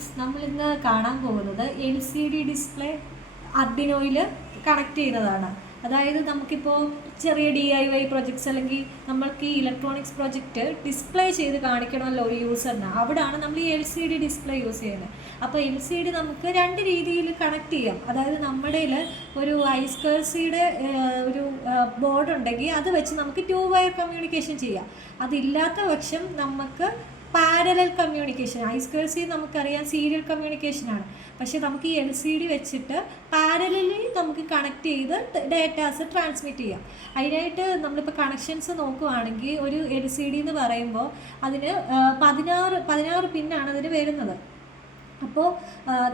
Friends, നമ്മളിന്ന് കാണാൻ പോകുന്നത് LCD ഡിസ്പ്ലേ അർഡിനോയിൽ കണക്ട് ചെയ്യുന്നതാണ്. അതായത് നമുക്കിപ്പോൾ ചെറിയ DIY പ്രൊജക്ട്സ് അല്ലെങ്കിൽ നമ്മൾക്ക് ഈ ഇലക്ട്രോണിക്സ് പ്രൊജക്റ്റ് ഡിസ്പ്ലേ ചെയ്ത് കാണിക്കണമല്ലോ ഒരു യൂസറിന്. അവിടെയാണ് നമ്മൾ ഈ LCD ഡിസ്പ്ലേ യൂസ് ചെയ്യുന്നത്. അപ്പോൾ LCD നമുക്ക് രണ്ട് രീതിയിൽ കണക്ട് ചെയ്യാം. അതായത് നമ്മുടെ ഒരു I2C ഒരു ബോർഡ് ഉണ്ടെങ്കിൽ അത് വെച്ച് നമുക്ക് 2 വയർ കമ്മ്യൂണിക്കേഷൻ ചെയ്യാം. അതില്ലാത്ത പക്ഷം നമുക്ക് പാരലൽ കമ്മ്യൂണിക്കേഷൻ, I2C നമുക്കറിയാം സീരിയൽ കമ്മ്യൂണിക്കേഷനാണ്. പക്ഷെ നമുക്ക് ഈ LCD വെച്ചിട്ട് പാരലലി നമുക്ക് കണക്ട് ചെയ്ത് ഡേറ്റാസ് ട്രാൻസ്മിറ്റ് ചെയ്യാം. അതിനായിട്ട് നമ്മളിപ്പോൾ കണക്ഷൻസ് നോക്കുകയാണെങ്കിൽ ഒരു LCD എന്ന് പറയുമ്പോൾ അതിന് 16 പിന്നാണ് അതിന് വരുന്നത്. അപ്പോൾ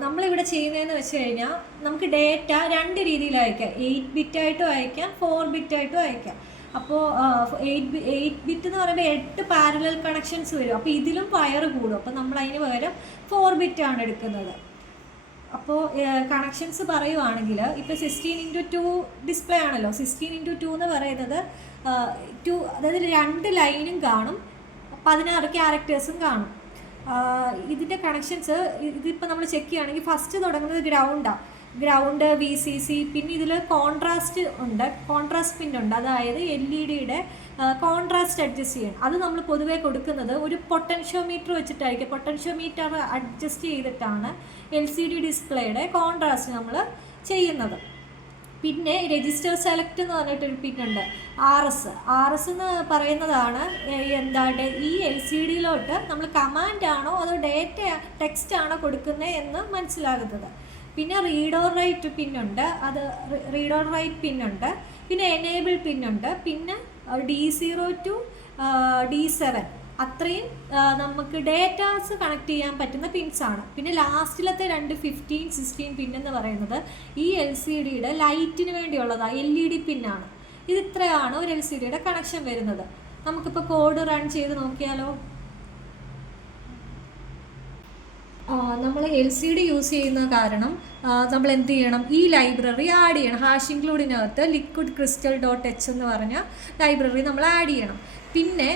നമ്മളിവിടെ ചെയ്യുന്നതെന്ന് വെച്ച് കഴിഞ്ഞാൽ നമുക്ക് ഡേറ്റ രണ്ട് രീതിയിൽ അയക്കാം. 8 ബിറ്റായിട്ടും അയക്കാം, 4 ബിറ്റായിട്ടും അയക്കാം. അപ്പോൾ 8 ബിറ്റ് എന്ന് പറയുമ്പോൾ 8 പാരലൽ കണക്ഷൻസ് വരും. അപ്പോൾ ഇതിലും വയർ കൂടും. അപ്പോൾ നമ്മൾ അതിന് പകരം 4 ബിറ്റാണ് എടുക്കുന്നത്. അപ്പോൾ കണക്ഷൻസ് പറയുവാണെങ്കിൽ ഇപ്പോൾ 16x2 ഡിസ്പ്ലേ ആണല്ലോ. 16x2 എന്ന് പറയുന്നത് 2, അതായത് 2 ലൈനും കാണും, 16 ക്യാരക്ടേഴ്സും കാണും. ഇതിൻ്റെ കണക്ഷൻസ് ഇതിപ്പോൾ നമ്മൾ ചെക്ക് ചെയ്യുകയാണെങ്കിൽ ഫസ്റ്റ് തുടങ്ങുന്നത് ഗ്രൗണ്ടാണ്. ഗ്രൗണ്ട്, VCC, പിന്നെ ഇതിൽ കോൺട്രാസ്റ്റ് ഉണ്ട്, കോൺട്രാസ്റ്റ് പിന്നുണ്ട്. അതായത് LED കോൺട്രാസ്റ്റ് അഡ്ജസ്റ്റ് ചെയ്യണം. അത് നമ്മൾ പൊതുവേ കൊടുക്കുന്നത് ഒരു പൊട്ടൻഷ്യോമീറ്റർ വെച്ചിട്ടായിരിക്കും. പൊട്ടൻഷ്യോമീറ്റർ അഡ്ജസ്റ്റ് ചെയ്തിട്ടാണ് LCD ഡിസ്പ്ലേയുടെ കോൺട്രാസ്റ്റ് നമ്മൾ ചെയ്യുന്നത്. പിന്നെ രജിസ്റ്റർ സെലക്ട് എന്ന് പറഞ്ഞിട്ടൊരു പിന്നുണ്ട്, RS എന്ന് പറയുന്നതാണ് എന്താണ് ഈ LCDയിലോട്ട് നമ്മൾ കമാൻഡാണോ അതോ ടെക്സ്റ്റ് ആണോ കൊടുക്കുന്നത് എന്ന് മനസ്സിലാകുന്നത്. പിന്നെ റീഡ് ഓർ റൈറ്റ് പിന്നുണ്ട്, അത് റീഡ് ഓർ റൈറ്റ് പിന്നുണ്ട്. പിന്നെ എനേബിൾ പിന്നുണ്ട്. പിന്നെ D0 to D7 അത്രയും നമുക്ക് ഡേറ്റാസ് കണക്ട് ചെയ്യാൻ പറ്റുന്ന പിൻസാണ്. പിന്നെ ലാസ്റ്റിലത്തെ 2 15, 16 പിന്നെന്ന് പറയുന്നത് ഈ LCDയുടെ ലൈറ്റിന് വേണ്ടിയുള്ളതാണ്, LED പിന്നാണ്. ഇത് ഇത്രയാണ് ഒരു LCDയുടെ കണക്ഷൻ വരുന്നത്. നമുക്കിപ്പോൾ കോഡ് റൺ ചെയ്ത് നോക്കിയാലോ. നമ്മൾ LCD യൂസ് ചെയ്യുന്ന കാരണം നമ്മൾ എന്ത് ചെയ്യണം, ഈ ലൈബ്രറി ആഡ് ചെയ്യണം. ഹാഷ് ഇൻക്ലൂഡിനകത്ത് liquidcrystal.h എന്ന് പറഞ്ഞ ലൈബ്രറി നമ്മൾ ആഡ് ചെയ്യണം. പിന്നെ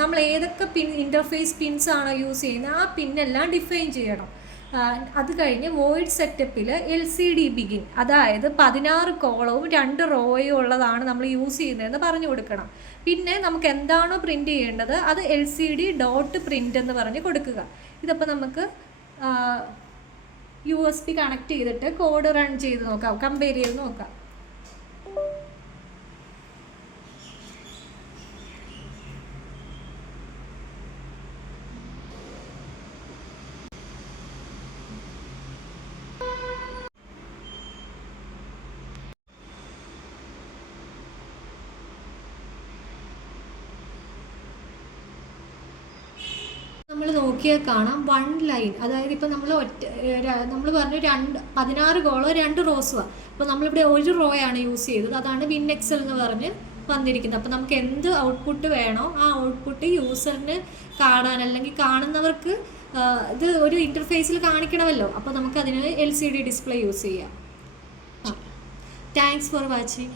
നമ്മൾ ഏതൊക്കെ ഇൻ്റർഫേസ് പിൻസ് ആണോ യൂസ് ചെയ്യുന്നത് ആ പിന്നെല്ലാം ഡിഫൈൻ ചെയ്യണം. അത് കഴിഞ്ഞ് വോയിഡ് സെറ്റപ്പിൽ LCD ബിഗിൻ, അതായത് 16 കോളവും 2 റോയും ഉള്ളതാണ് നമ്മൾ യൂസ് ചെയ്യുന്നതെന്ന് പറഞ്ഞു കൊടുക്കണം. പിന്നെ നമുക്ക് എന്താണോ പ്രിൻറ്റ് ചെയ്യേണ്ടത് അത് LCD.print എന്ന് പറഞ്ഞ് കൊടുക്കുക. ഇതപ്പോൾ നമുക്ക് USB കണക്ട് ചെയ്തിട്ട് കോഡ് റൺ ചെയ്ത് നോക്കാം, കമ്പയർ ചെയ്ത് നോക്കാം. നമ്മൾ നോക്കിയാൽ കാണാം 1 ലൈൻ, അതായത് ഇപ്പോൾ നമ്മൾ പറഞ്ഞു 16 കോളോ 2 റോസുമാണ്. അപ്പോൾ നമ്മളിവിടെ ഒരു റോയാണ് യൂസ് ചെയ്തത്, അതാണ് WinXL എന്ന് പറഞ്ഞ് വന്നിരിക്കുന്നത്. അപ്പോൾ നമുക്ക് എന്ത് ഔട്ട്പുട്ട് വേണോ ആ ഔട്ട്പുട്ട് യൂസറിന് കാണാൻ അല്ലെങ്കിൽ കാണുന്നവർക്ക് ഇത് ഒരു ഇൻ്റർഫേസിൽ കാണിക്കണമല്ലോ. അപ്പോൾ നമുക്കതിന് LCD ഡിസ്പ്ലേ യൂസ് ചെയ്യാം. Thanks for watching.